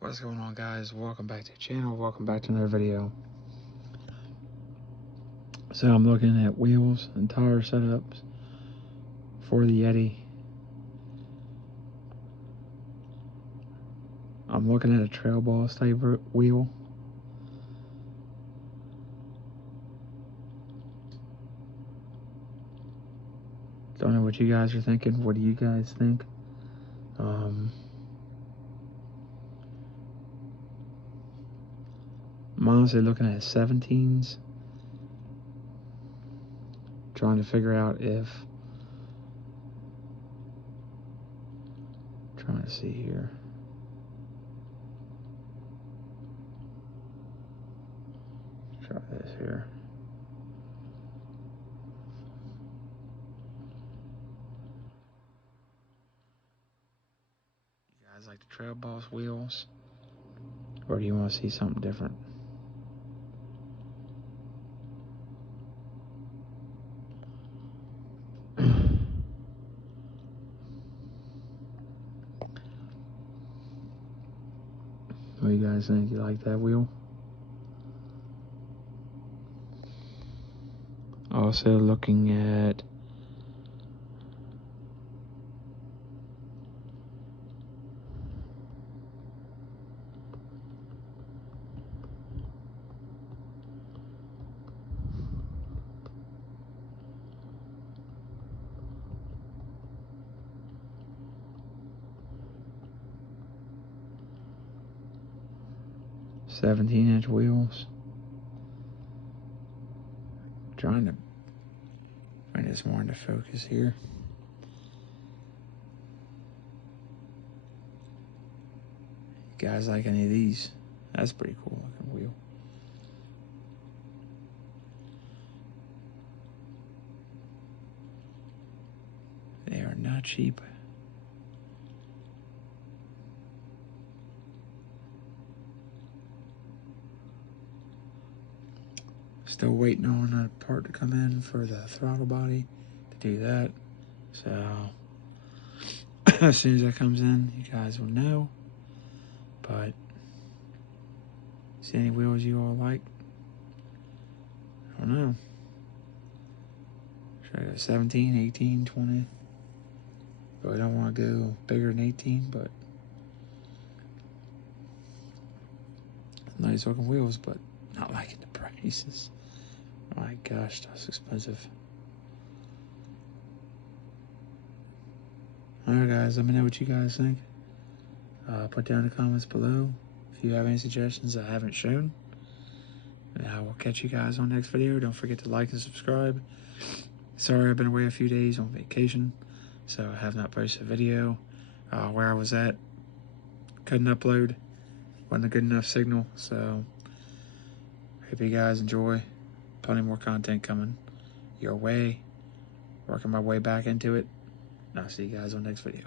What's going on, guys? Welcome back to the channel. Welcome back to another video. So I'm looking at wheels and tire setups for the Yeti. I'm looking at a Trail Boss type wheel. Don't know what you guys are thinking. What do you guys think? I'm honestly looking at 17s. Trying to figure out if... Trying to see here. Try this here. You guys like the Trail Boss wheels? Or do you want to see something different? What do you guys think? You like that wheel? Also looking at $17-inch wheels. Trying to find this more into focus here. You guys like any of these? That's pretty cool looking wheel. They are not cheap. Still waiting on a part to come in for the throttle body to do that. So as soon as that comes in, you guys will know. But see any wheels you all like? I don't know. Should I go 17, 18, 20? But I don't want to go bigger than 18, but nice looking wheels, but not liking the prices. My gosh, that's expensive. Alright guys, let me know what you guys think. Put down in the comments below if you have any suggestions I haven't shown. And I will catch you guys on the next video. Don't forget to like and subscribe. Sorry I've been away a few days on vacation, so I have not posted a video. Where I was at, couldn't upload. Wasn't a good enough signal, so hope you guys enjoy. Plenty more content coming your way. Working my way back into it. And I'll see you guys on the next video.